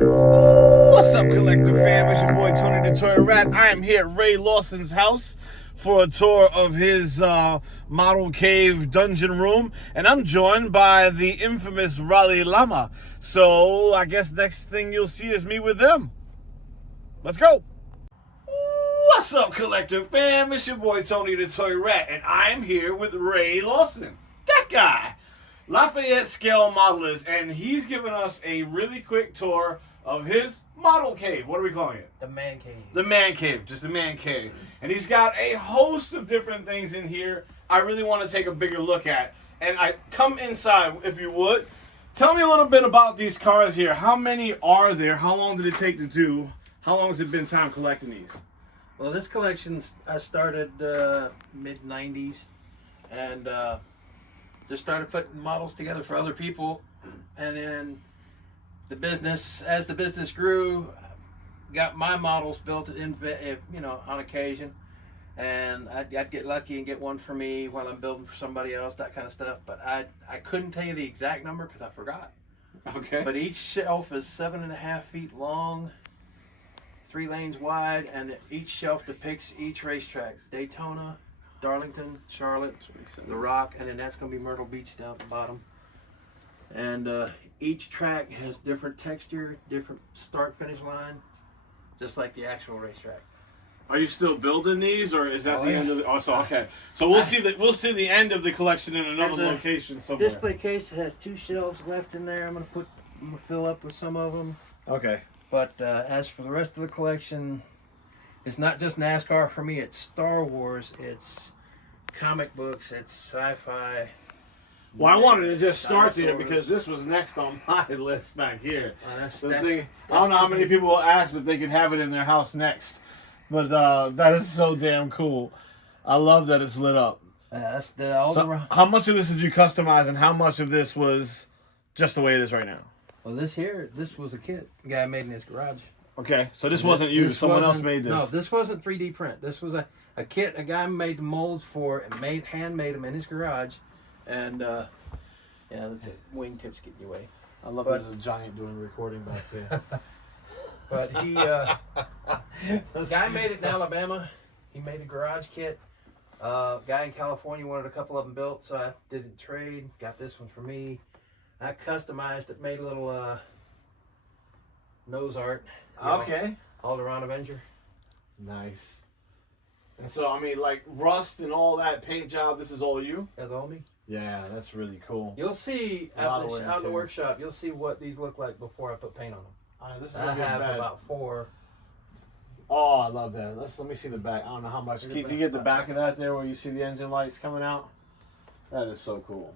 What's up, Collector fam? It's your boy Tony the Toy Rat. I am here at Ray Lawson's house for a tour of his model cave dungeon room, and I'm joined by the infamous Raleigh Lama. So I guess next thing you'll see is me with them. Let's go. What's up, Collector fam? It's your boy Tony the Toy Rat, and I'm here with Ray Lawson. That guy. Lafayette Scale Modelers, and he's giving us a really quick tour of his model cave. What are we calling it? The man cave. The man cave, just the man cave. And he's got a host of different things in here I really want to take a bigger look at. And I come inside, if you would. Tell me a little bit about these cars here. How many are there? How long did it take to do? How long has it been time collecting these? Well, this collection I started mid-90s, and just started putting models together for other people, and then as the business grew, got my models built in, on occasion, and I'd get lucky and get one for me while I'm building for somebody else, that kind of stuff. But I couldn't tell you the exact number because I forgot. Okay. But each shelf is 7.5 feet long, 3 lanes wide, and each shelf depicts each racetrack: Daytona, Darlington, Charlotte, The Rock, and then that's going to be Myrtle Beach down at the bottom. And each track has different texture, different start-finish line, just like the actual racetrack. Are you still building these, or is that Oh, the yeah. end of the? Oh, so okay. So we'll see the end of the collection in another There's a location somewhere. Display case has 2 shelves left in there. I'm going to fill up with some of them. Okay. But as for the rest of the collection, it's not just NASCAR for me. It's Star Wars. It's comic books. It's sci-fi. Well, I wanted to just start there Dinosaurs. because this was next on my list back here. That's I don't know how many people will ask if they could have it in their house next, but that is so damn cool. I love that it's lit up. That's the all So, the. how much of this did you customize, and how much of this was just the way it is right now? Well, this was a kit the guy made in his garage. Okay, so this wasn't you. Someone else wasn't- made this. No, this wasn't 3D print. This was a kit a guy made the molds for and handmade them in his garage, and the wingtips get in your way. I love but- there's a giant doing recording back there. But he, the guy made it in Alabama. He made a garage kit. Guy in California wanted a couple of them built, so I did a trade. Got this one for me. I customized it, made a little nose art. Okay. Alderaan Avenger. Nice. And so, I mean, like rust and all that paint job, this is all you? That's all me. Yeah, that's really cool. You'll see out in the workshop. You'll see what these look like before I put paint on them. This is I have about 4. Oh, I love that. Let me see the back. I don't know how much. Keith, you get the back of that there where you see the engine lights coming out? That is so cool.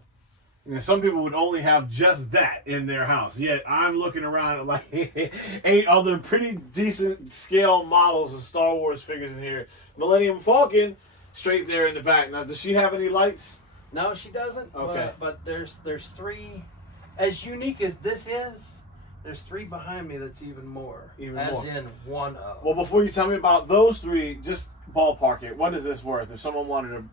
You know, some people would only have just that in their house. Yet I'm looking around at like 8 other pretty decent scale models of Star Wars figures in here. Millennium Falcon, straight there in the back. Now, does she have any lights? No, she doesn't. Okay. But there's 3, as unique as this is. There's 3 behind me that's even more. As in one of. Well, before you tell me about those 3, just ballpark it. What is this worth? If someone wanted to,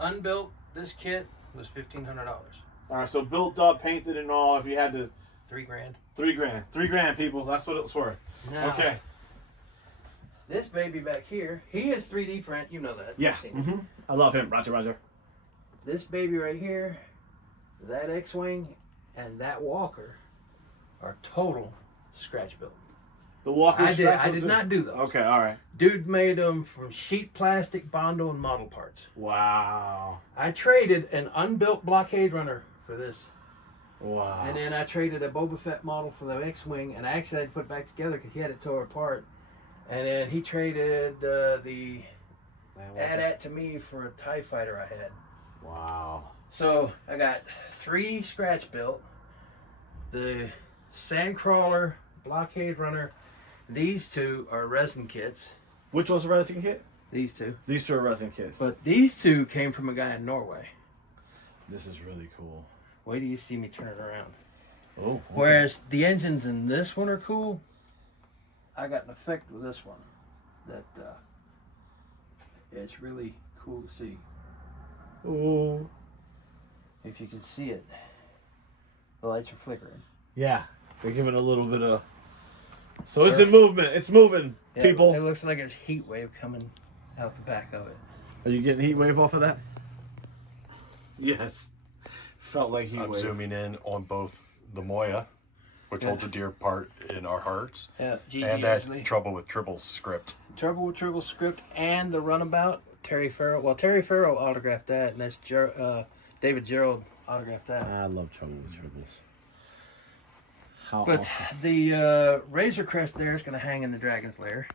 Unbuilt, this kit was $1,500. all right. So built up, painted, and all. If you had to, $3 grand. $3,000, people. That's what it was worth. Now, Okay. this baby back here, he is 3D print. You know that. Yeah. You've seen it. I love him. Roger. This baby right here, that X-Wing, and that Walker are total scratch built. The Walker. I did not do those. Okay. All right. Dude made them from sheet plastic, Bondo, and model parts. Wow. I traded an unbuilt blockade runner for this. Wow. And then I traded a Boba Fett model for the X-Wing, and I actually had to put it back together because he had it tore apart. And then he traded the AT-AT to me for a TIE fighter I had. Wow. So I got 3 scratch built, the Sandcrawler, Blockade Runner. These 2 are resin kits. Which one's a resin kit? These 2. These 2 are resin kits. But these 2 came from a guy in Norway. This is really cool. Wait till you see me turn it around. Oh. Okay. Whereas the engines in this one are cool, I got an effect with this one that it's really cool to see. Oh. If you can see it, the lights are flickering. Yeah. They're giving a little bit of So it's in movement. It's moving, Yeah, people. It looks like it's heat wave coming out the back of it. Are you getting heat wave off of that? Yes. Felt like heat I'm wave. zooming in on both the Moya, which holds a dear part in our hearts, Yeah, Gigi and that Easley. Trouble with Tribbles script. Trouble with Tribble script and the Runabout. Terry Farrell. Well, Terry Farrell autographed that, and that's David Gerald autographed that. I love Trouble with Tribbles. How But awesome. the Razor Crest there is going to hang in the Dragon's Lair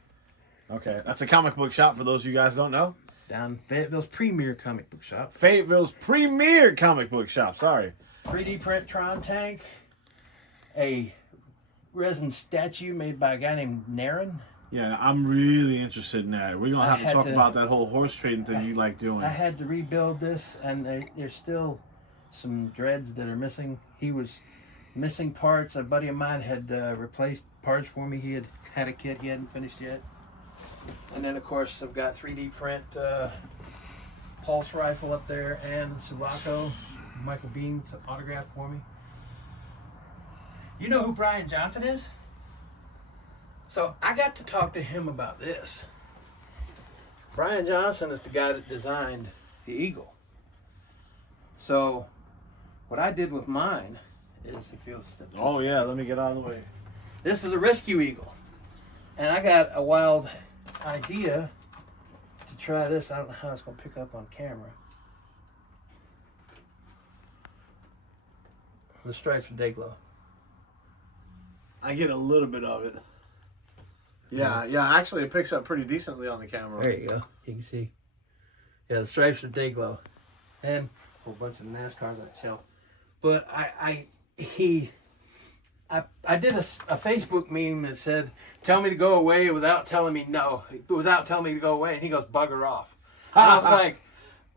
Okay, that's a comic book shop for those of you guys don't know. down Fayetteville's premier comic book shop. Fayetteville's premier comic book shop. Sorry. 3D print Tron tank, a resin statue made by a guy named Naren. Yeah, I'm really interested in that. We're gonna I have to had talk to- about that whole horse trading thing you like doing. I had to rebuild this, and there's still some dreads that are missing. He was missing parts. A buddy of mine had replaced parts for me. He had a kit he hadn't finished yet. And then, of course, I've got 3D print pulse rifle up there and Sulaco, Michael Bean's autograph for me. You know who Brian Johnson is? So I got to talk to him about this. Brian Johnson is the guy that designed the Eagle. So what I did with mine is, if you'll step this, Oh yeah, let me get out of the way. this is a rescue eagle. And I got a wild idea to try this. I don't know how it's going to pick up on camera. The stripes are Dayglow. I get a little bit of it. Yeah. Actually, it picks up pretty decently on the camera. There you go. You can see. Yeah, the stripes are Dayglow. And a whole bunch of NASCARs on the shelf. But I did a Facebook meme that said, "Tell me to go away without telling me no, without telling me to go away." And he goes, "Bugger off." And I was like,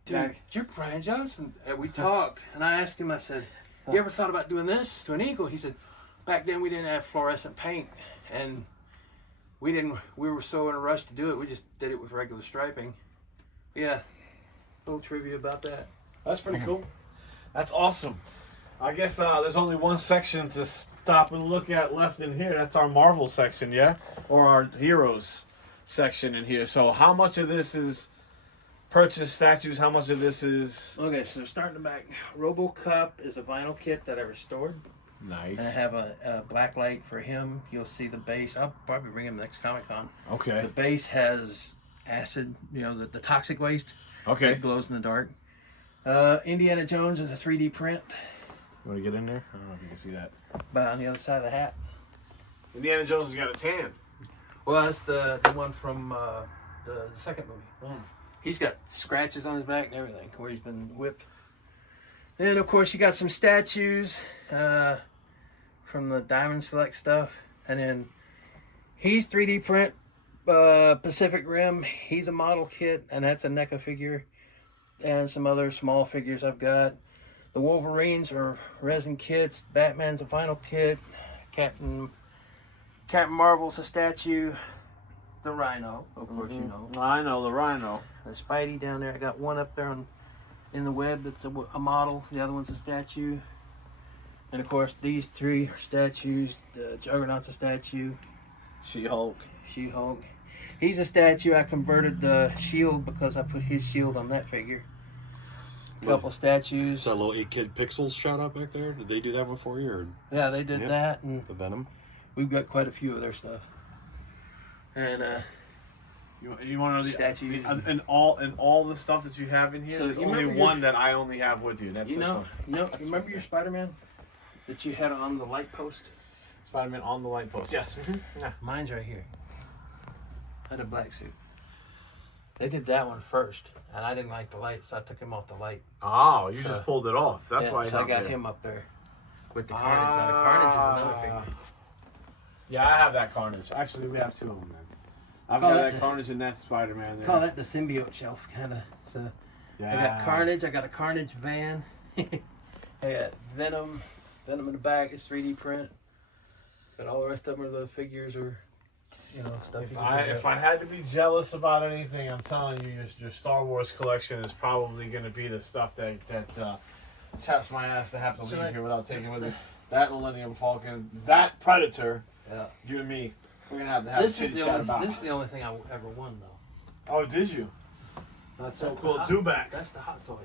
"Dude, you're Brian Johnson." And we talked, and I asked him, I said, "You ever thought about doing this to an eagle?" He said, "Back then we didn't have fluorescent paint, and we were so in a rush to do it, we just did it with regular striping." Yeah, little trivia about that. That's pretty cool. That's awesome. I guess there's only one section to stop and look at left in here. That's our Marvel section, yeah? Or our Heroes section in here. So how much of this is purchased statues? How much of this is... Okay, so starting back, RoboCop is a vinyl kit that I restored. And I Nice. have a black light for him. You'll see the base. I'll probably bring him next Comic Con. Okay. The base has acid, the toxic waste. Okay. It glows in the dark. Indiana Jones is a 3D print, Want to get in there? I don't know if you can see that. but on the other side of the hat. Indiana Jones has got a tan. Well, that's the one from the second movie. He's got scratches on his back and everything where he's been whipped. And of course, you got some statues from the Diamond Select stuff, and then he's 3D print Pacific Rim. He's a model kit, and that's a NECA figure, and some other small figures I've got. The Wolverines are resin kits. Batman's a vinyl kit. Captain Marvel's a statue. The Rhino, of course, you know. I know, the Rhino. The Spidey down there. I got one up there in the web that's a model. The other one's a statue. And of course, these three are statues. The Juggernaut's a statue. She-Hulk. She-Hulk. He's a statue. I converted the shield because I put his shield on that figure. A couple statues. Is that little 8-Kid Pixels shot up back there? Did they do that one for you, or Yeah, they did Yep. that, and the Venom? we've got quite a few of their stuff. And You want to know the Statues. and all the stuff that you have in here? So There's you only remember one that I only have with you. That's you this know, one. you remember your Spider-Man that you had on the light post? Spider-Man on the light post. Yes. Yeah. Mine's right here. I had a black suit. They did that one first, and I didn't like the light, so I took him off the light. Oh, you So- just pulled it off. That's Yeah, why. so I got him up there with the Carnage. Now, the Carnage is another figure. Yeah, I have that Carnage. Actually, we have two of them. Man. I've Call got that that Carnage and that Spider-Man. There. Call that the symbiote shelf, kind of. So Yeah. I got Carnage. I got a Carnage van. I got Venom. Venom in the back is 3D print. But all the rest of them are the figures or, stuff. you can pick If up. I had to be jealous about anything, I'm telling you, your Star Wars collection is probably going to be the stuff that chaps my ass to have to leave here without taking with me. That Millennium Falcon, that Predator, Yeah. you and me. We're gonna have to have This chit is the chat only. about. This is the only thing I ever won though. Oh, did you? That's so cool. Hot- Dewback. That's the Hot Toys.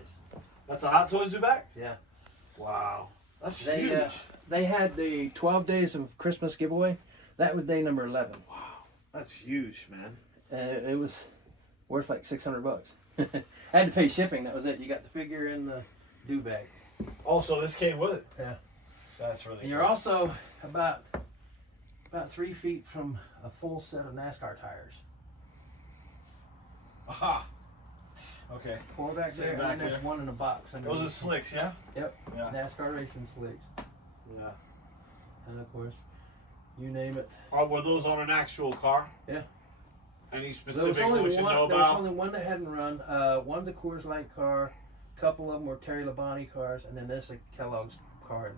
That's a Hot Toys Dewback? Yeah. Wow. That's They huge. they had the 12 days of Christmas giveaway. That was day number 11. That's huge, man. It was worth like $600. I had to pay shipping. That was it. You got the figure and the do bag. Also, this came with it. Yeah. That's really And you're also about 3 feet from a full set of NASCAR tires. Aha. Okay. 4 back Sit there, back and then there's there. 1 in a box. Those are underneath. slicks, yeah? Yep. Yeah. NASCAR racing slicks. Yeah. And of course, you name it. Oh, were those on an actual car? Yeah. Any There was specific only we should know one. There was about? only one that hadn't run. One's a Coors Light car. A couple of them were Terry Labonte cars, and then there's a Kellogg's car.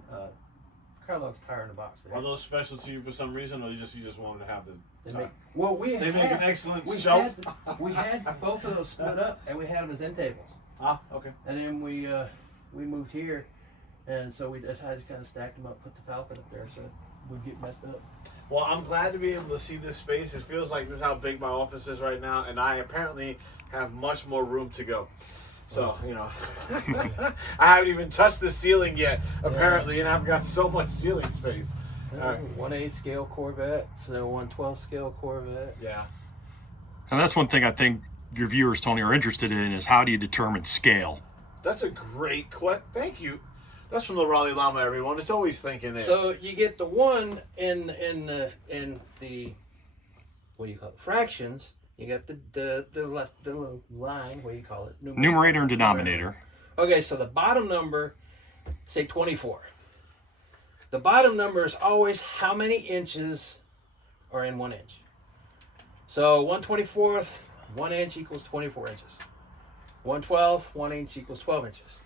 Kellogg's tire in the box there. Are those special to you for some reason, or you just wanted to have the They time? make, well, we They had, make an excellent we shelf. we had both of those split up, and we had them as end tables. Ah, okay. And then we moved here, and so we just had to kind of stack them up, put the Falcon up there, so it would get messed up. Well, I'm glad to be able to see this space. It feels like this is how big my office is right now, and I apparently have much more room to go. So, you know, I haven't even touched the ceiling yet, apparently, and I've got so much ceiling space. All right. 1/8 scale Corvette, so 1/12 scale Corvette. Yeah. And that's one thing I think your viewers, Tony, are interested in is how do you determine scale? That's a great question. Thank you. That's from the Raleigh Llama, everyone. It's always thinking there. So you get the one in the what do you call it, fractions. You got the little line. What do you call it? Numerator and denominator. Okay, so the bottom number, say 24. The bottom number is always how many inches are in 1 inch. So 1/24, 1 inch equals 24 inches. 1/12, 1 inch equals 12 inches.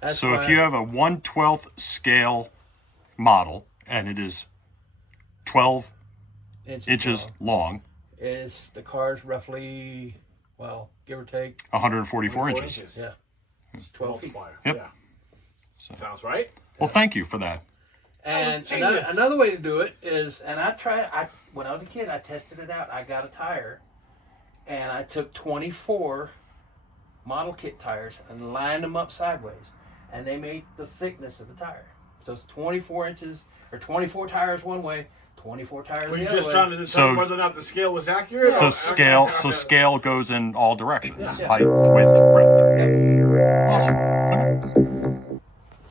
That's So if why- you have a 1/12 scale model and it is 12 inches long, is the car's roughly, well, give or take, 144 inches. yeah, it's 12 feet. Multiplier. Yep. Yeah. Sounds right. Well, thank you for that. And was genius. another way to do it is, and when I was a kid, I tested it out. I got a tire, and I took 24 model kit tires and lined them up sideways, and they made the thickness of the tire. So it's 24 inches, or 24 tires one way, 24 tires Were the you other just way. trying to determine So- whether or not the scale was accurate? So or- scale goes in all directions. Yeah. Height, width, breadth. Awesome.